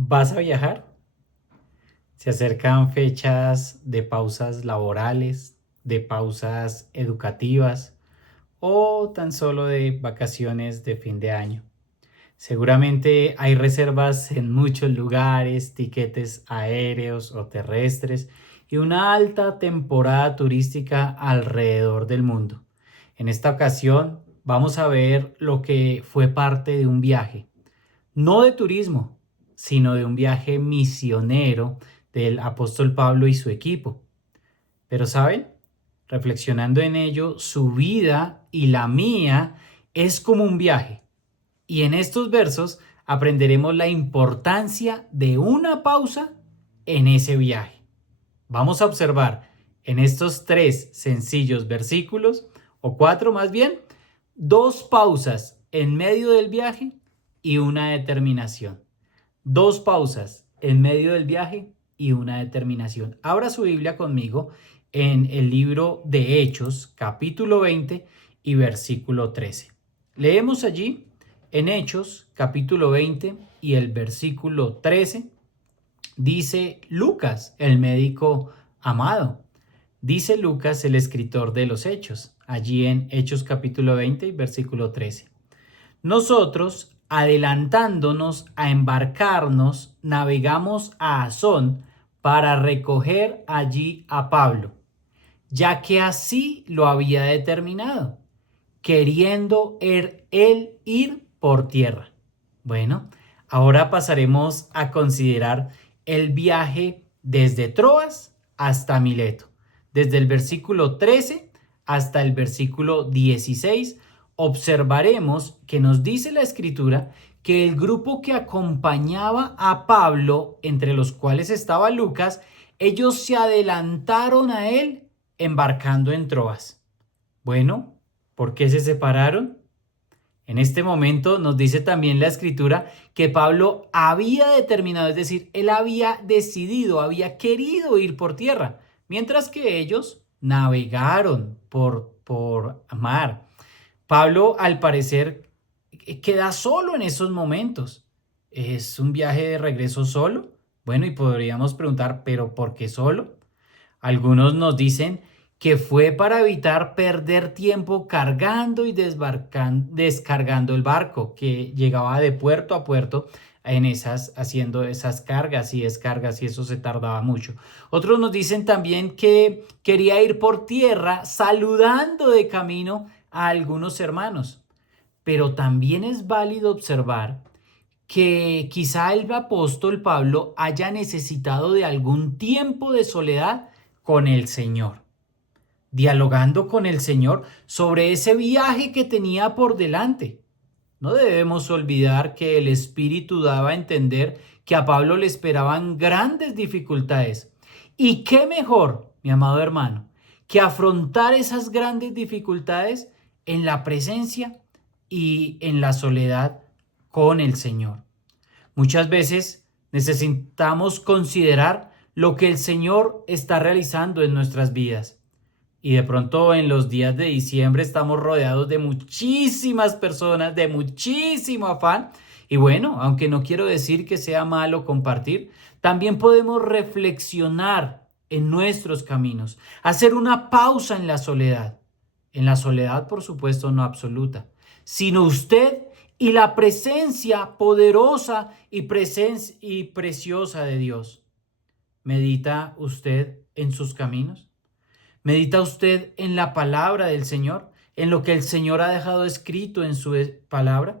¿Vas a viajar? Se acercan fechas de pausas laborales, de pausas educativas o tan solo de vacaciones de fin de año. Seguramente hay reservas en muchos lugares, tiquetes aéreos o terrestres y una alta temporada turística alrededor del mundo. En esta ocasión vamos a ver lo que fue parte de un viaje, no de turismo, sino de un viaje misionero del apóstol Pablo y su equipo. Pero ¿saben? Reflexionando en ello, su vida y la mía es como un viaje. Y en estos versos aprenderemos la importancia de una pausa en ese viaje. Vamos a observar en estos tres sencillos versículos, o cuatro más bien, dos pausas en medio del viaje y una determinación. Dos pausas en medio del viaje y una determinación. Abra su Biblia conmigo en el libro de Hechos, capítulo 20 y versículo 13. Leemos allí en Hechos, capítulo 20 y el versículo 13. Dice Lucas, el médico amado. Dice Lucas, el escritor de los Hechos, allí en Hechos capítulo 20 y versículo 13. Nosotros, adelantándonos a embarcarnos, navegamos a Asón para recoger allí a Pablo, ya que así lo había determinado, queriendo él ir por tierra. Bueno, ahora pasaremos a considerar el viaje desde Troas hasta Mileto. Desde el versículo 13 hasta el versículo 16 observaremos que nos dice la escritura que el grupo que acompañaba a Pablo, entre los cuales estaba Lucas, ellos se adelantaron a él embarcando en Troas. Bueno, ¿por qué se separaron? En este momento nos dice también la escritura que Pablo había determinado, es decir, él había decidido, había querido ir por tierra, mientras que ellos navegaron por mar. Pablo, al parecer, queda solo en esos momentos. ¿Es un viaje de regreso solo? Bueno, y podríamos preguntar, ¿pero por qué solo? Algunos nos dicen que fue para evitar perder tiempo cargando y descargando el barco, que llegaba de puerto a puerto haciendo esas cargas y descargas, y eso se tardaba mucho. Otros nos dicen también que quería ir por tierra saludando de camino a algunos hermanos. Pero también es válido observar que quizá el apóstol Pablo haya necesitado de algún tiempo de soledad con el Señor, dialogando con el Señor sobre ese viaje que tenía por delante. No debemos olvidar que el Espíritu daba a entender que a Pablo le esperaban grandes dificultades. ¿Y qué mejor, mi amado hermano, que afrontar esas grandes dificultades en la presencia y en la soledad con el Señor? Muchas veces necesitamos considerar lo que el Señor está realizando en nuestras vidas. Y de pronto en los días de diciembre estamos rodeados de muchísimas personas, de muchísimo afán. Y bueno, aunque no quiero decir que sea malo compartir, también podemos reflexionar en nuestros caminos, hacer una pausa en la soledad. En la soledad, por supuesto, no absoluta, sino usted y la presencia poderosa y preciosa de Dios. ¿Medita usted en sus caminos? ¿Medita usted en la palabra del Señor? ¿En lo que el Señor ha dejado escrito en su palabra?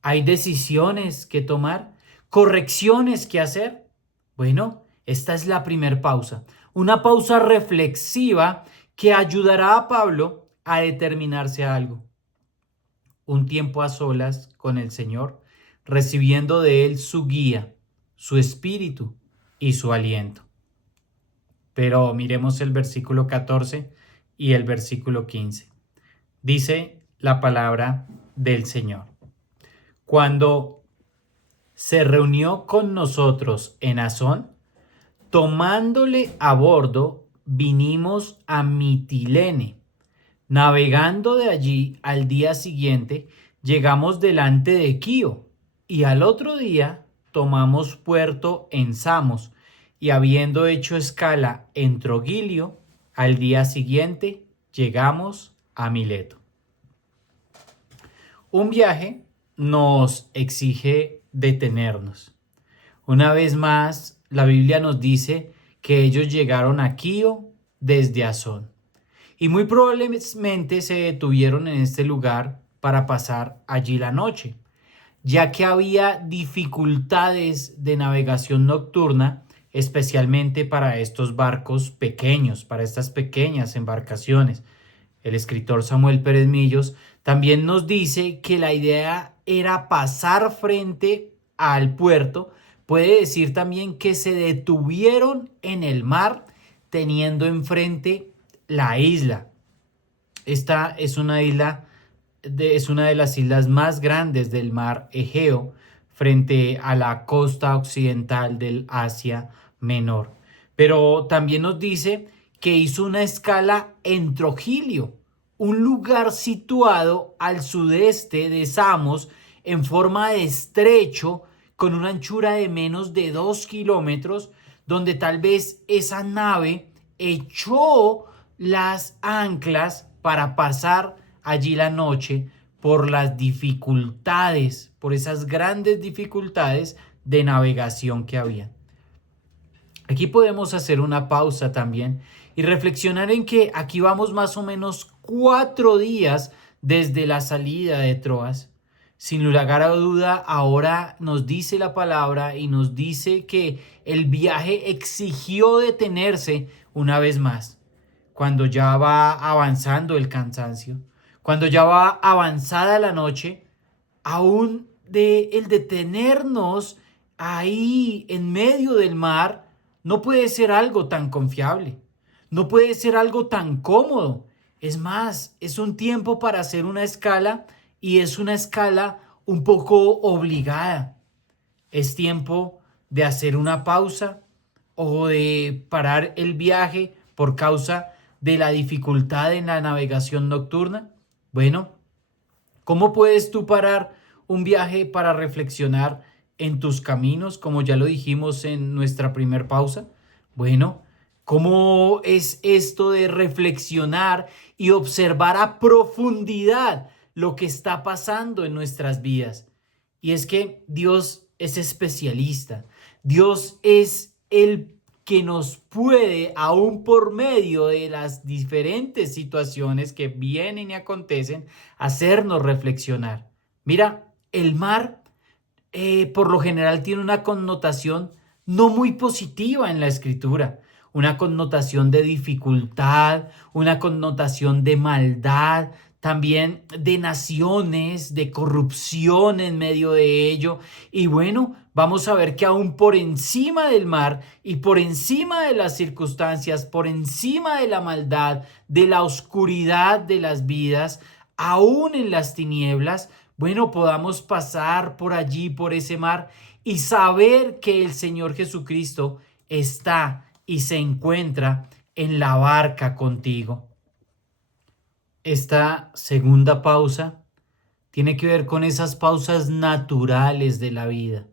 ¿Hay decisiones que tomar? ¿Correcciones que hacer? Bueno, esta es la primer pausa. Una pausa reflexiva que ayudará a Pablo a determinarse a algo. Un tiempo a solas con el Señor, recibiendo de Él su guía, su espíritu y su aliento. Pero miremos el versículo 14 y el versículo 15. Dice la palabra del Señor. Cuando se reunió con nosotros en Asón, tomándole a bordo, vinimos a Mitilene. Navegando de allí al día siguiente, llegamos delante de Quío y al otro día tomamos puerto en Samos y habiendo hecho escala en Trogilio, al día siguiente llegamos a Mileto. Un viaje nos exige detenernos. Una vez más, la Biblia nos dice que ellos llegaron a Quío desde Asón y muy probablemente se detuvieron en este lugar para pasar allí la noche, ya que había dificultades de navegación nocturna, especialmente para estos barcos pequeños, para estas pequeñas embarcaciones. El escritor Samuel Pérez Millos también nos dice que la idea era pasar frente al puerto. Puede decir también que se detuvieron en el mar teniendo enfrente la isla. Esta es una isla, es una de las islas más grandes del mar Egeo frente a la costa occidental del Asia Menor. Pero también nos dice que hizo una escala en Trogilio, un lugar situado al sudeste de Samos en forma de estrecho con una anchura de menos de 2 kilómetros, donde tal vez esa nave echó las anclas para pasar allí la noche por las dificultades, por esas grandes dificultades de navegación que había. Aquí podemos hacer una pausa también y reflexionar en que aquí vamos más o menos 4 días desde la salida de Troas. Sin lugar a duda, ahora nos dice la palabra y nos dice que el viaje exigió detenerse una vez más, cuando ya va avanzando el cansancio, cuando ya va avanzada la noche, aún de el detenernos ahí en medio del mar no puede ser algo tan confiable, no puede ser algo tan cómodo. Es más, es un tiempo para hacer una escala y es una escala un poco obligada. Es tiempo de hacer una pausa o de parar el viaje por causa de la dificultad en la navegación nocturna. Bueno, ¿cómo puedes tú parar un viaje para reflexionar en tus caminos, como ya lo dijimos en nuestra primer pausa? Bueno, ¿cómo es esto de reflexionar y observar a profundidad lo que está pasando en nuestras vidas? Y es que Dios es especialista. Dios es el que nos puede, aún por medio de las diferentes situaciones que vienen y acontecen, hacernos reflexionar. Mira, el mar por lo general tiene una connotación no muy positiva en la escritura, una connotación de dificultad, una connotación de maldad, también de naciones, de corrupción en medio de ello. Y bueno, vamos a ver que aún por encima del mar y por encima de las circunstancias, por encima de la maldad, de la oscuridad de las vidas, aún en las tinieblas, bueno, podamos pasar por allí, por ese mar y saber que el Señor Jesucristo está y se encuentra en la barca contigo. Esta segunda pausa tiene que ver con esas pausas naturales de la vida.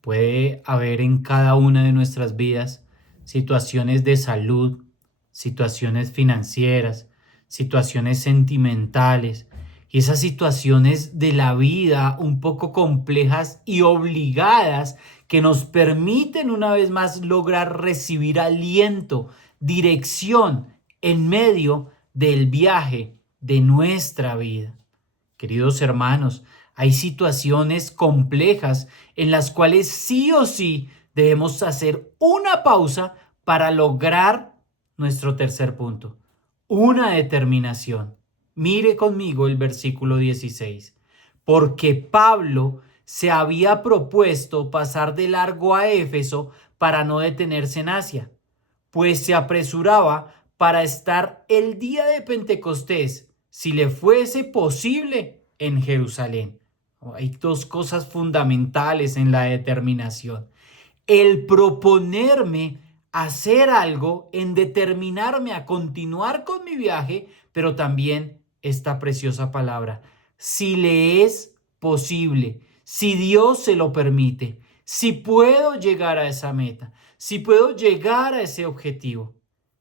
Puede haber en cada una de nuestras vidas situaciones de salud, situaciones financieras, situaciones sentimentales y esas situaciones de la vida un poco complejas y obligadas que nos permiten una vez más lograr recibir aliento, dirección en medio del viaje de nuestra vida. Queridos hermanos, hay situaciones complejas en las cuales sí o sí debemos hacer una pausa para lograr nuestro tercer punto, una determinación. Mire conmigo el versículo 16. Porque Pablo se había propuesto pasar de largo a Éfeso para no detenerse en Asia, pues se apresuraba para estar el día de Pentecostés, si le fuese posible, en Jerusalén. Hay dos cosas fundamentales en la determinación: el proponerme hacer algo, en determinarme a continuar con mi viaje, pero también esta preciosa palabra: si le es posible, si Dios se lo permite, si puedo llegar a esa meta, si puedo llegar a ese objetivo.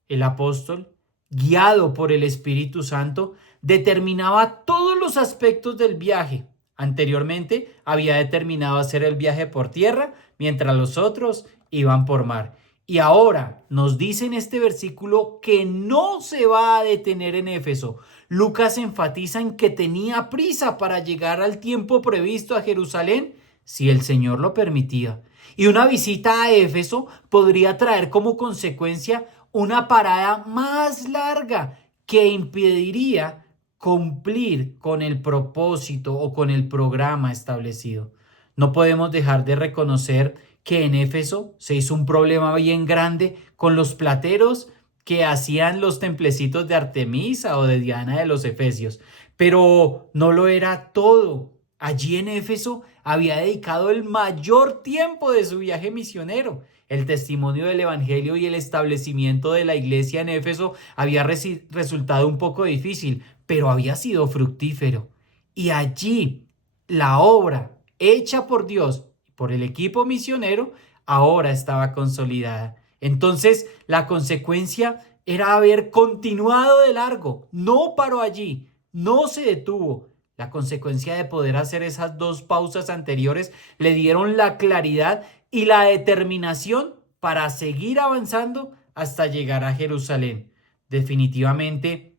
El apóstol, guiado por el Espíritu Santo, determinaba todos los aspectos del viaje. Anteriormente había determinado hacer el viaje por tierra, mientras los otros iban por mar. Y ahora nos dice en este versículo que no se va a detener en Éfeso. Lucas enfatiza en que tenía prisa para llegar al tiempo previsto a Jerusalén, si el Señor lo permitía. Y una visita a Éfeso podría traer como consecuencia una parada más larga que impediría cumplir con el propósito o con el programa establecido. No podemos dejar de reconocer que en Éfeso se hizo un problema bien grande con los plateros que hacían los templecitos de Artemisa o de Diana de los Efesios. Pero no lo era todo. Allí en Éfeso había dedicado el mayor tiempo de su viaje misionero. El testimonio del Evangelio y el establecimiento de la iglesia en Éfeso había resultado un poco difícil, pero había sido fructífero. Y allí la obra hecha por Dios, por el equipo misionero, ahora estaba consolidada. Entonces, la consecuencia era haber continuado de largo. No paró allí, no se detuvo. La consecuencia de poder hacer esas dos pausas anteriores le dieron la claridad y la determinación para seguir avanzando hasta llegar a Jerusalén. Definitivamente,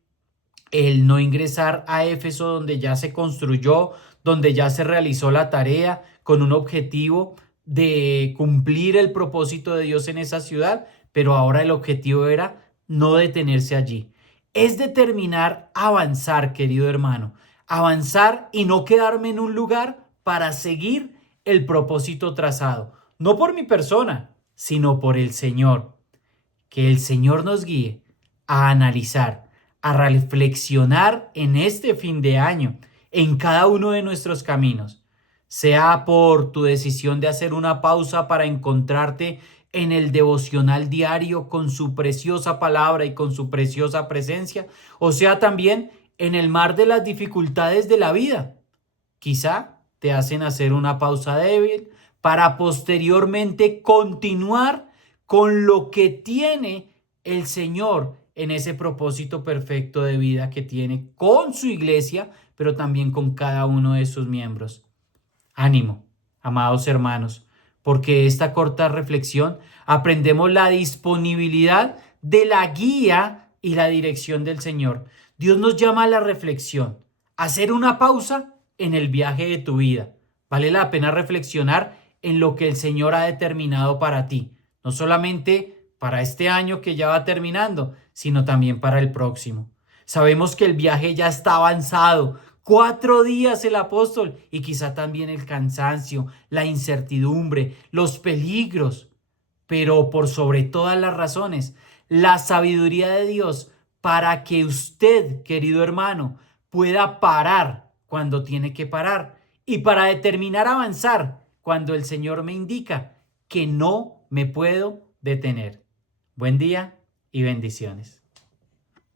el no ingresar a Éfeso, donde ya se construyó, donde ya se realizó la tarea con un objetivo de cumplir el propósito de Dios en esa ciudad, pero ahora el objetivo era no detenerse allí. Es determinar avanzar, querido hermano, avanzar y no quedarme en un lugar para seguir el propósito trazado, no por mi persona, sino por el Señor. Que el Señor nos guíe a analizar, a reflexionar en este fin de año, en cada uno de nuestros caminos, sea por tu decisión de hacer una pausa para encontrarte en el devocional diario con su preciosa palabra y con su preciosa presencia, o sea también en el mar de las dificultades de la vida. Quizá te hacen hacer una pausa débil para posteriormente continuar con lo que tiene el Señor en ese propósito perfecto de vida que tiene con su iglesia, pero también con cada uno de sus miembros. Ánimo, amados hermanos, porque esta corta reflexión aprendemos la disponibilidad de la guía y la dirección del Señor. Dios nos llama a la reflexión, a hacer una pausa en el viaje de tu vida. Vale la pena reflexionar en lo que el Señor ha determinado para ti, no solamente para este año que ya va terminando, sino también para el próximo. Sabemos que el viaje ya está avanzado. 4 días el apóstol y quizá también el cansancio, la incertidumbre, los peligros, pero por sobre todas las razones, la sabiduría de Dios para que usted, querido hermano, pueda parar cuando tiene que parar y para determinar avanzar cuando el Señor me indica que no me puedo detener. Buen día y bendiciones.